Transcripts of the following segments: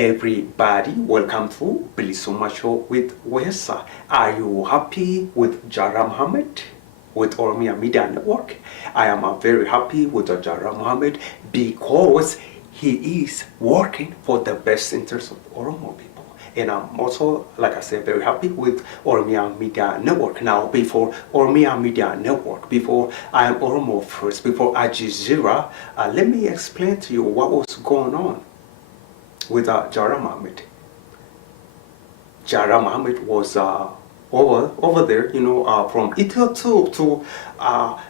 Everybody, welcome to Bilisuma Show with Wesa. Are you happy with Jara Mohammed with Oromia Media Network? I am very happy with Jara Mohammed because he is working for the best interests of Oromo people. And I'm also, like I said, very happy with Oromia Media Network. Now, before Oromia Media Network, before I am Oromo First, before Al Jazeera, let me explain to you what was going on with Jara Mohammed. Jara Mohammed was over there, from ETL2 to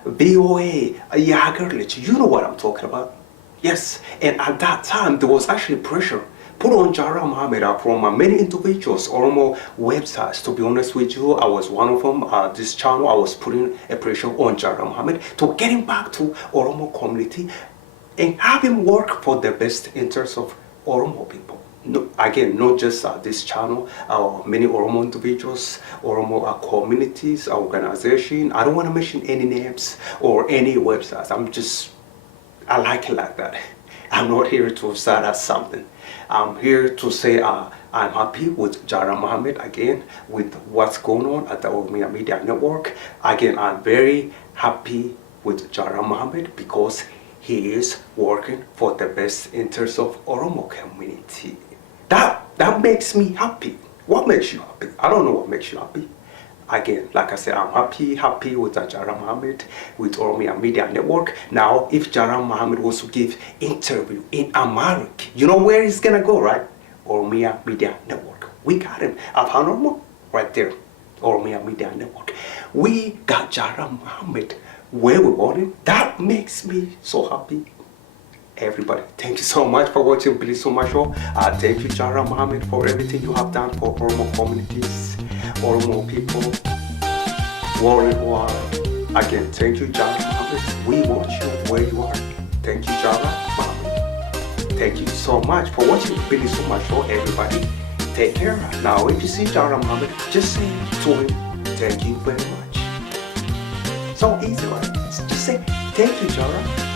VOA, Yagarlich. You know what I'm talking about. Yes, and at that time, there was actually pressure put on Jara Mohammed from many individuals, Oromo websites. To be honest with you, I was one of them. This channel, I was putting a pressure on Jara Mohammed to get him back to Oromo community and have him work for the best interests of Oromo people. No, again, not just this channel, many Oromo individuals, Oromo communities, organizations. I don't want to mention any names or any websites. I like it like that. I'm not here to start as something. I'm here to say I'm happy with Jara Mohammed again, with what's going on at the Oromia Media Network. Again, I'm very happy with Jara Mohammed because he is working for the best interests of Oromo community. That makes me happy. What makes you happy? I don't know what makes you happy. Again, like I said, I'm happy with Jara Mohammed, with Oromia Media Network. Now, if Jara Mohammed was to give interview in America, you know where he's gonna go, right? Oromia Media Network. We got him. Oromo, right there. Oromia Media Network. We got Jara Mohammed where we want him. That makes me so happy. Everybody, thank you so much for watching Bilisuma Show. Thank you, Jara Mohammed, for everything you have done for Oromo communities, Oromo people, worldwide. Again, thank you, Jara Mohammed. We want you where you are. Thank you, Jara Mohammed. Thank you so much for watching Bilisuma Show, everybody. Take care. Now, if you see Jara Mohammed, just say to him, thank you very much. So easy, right? Just say, thank you, Jara.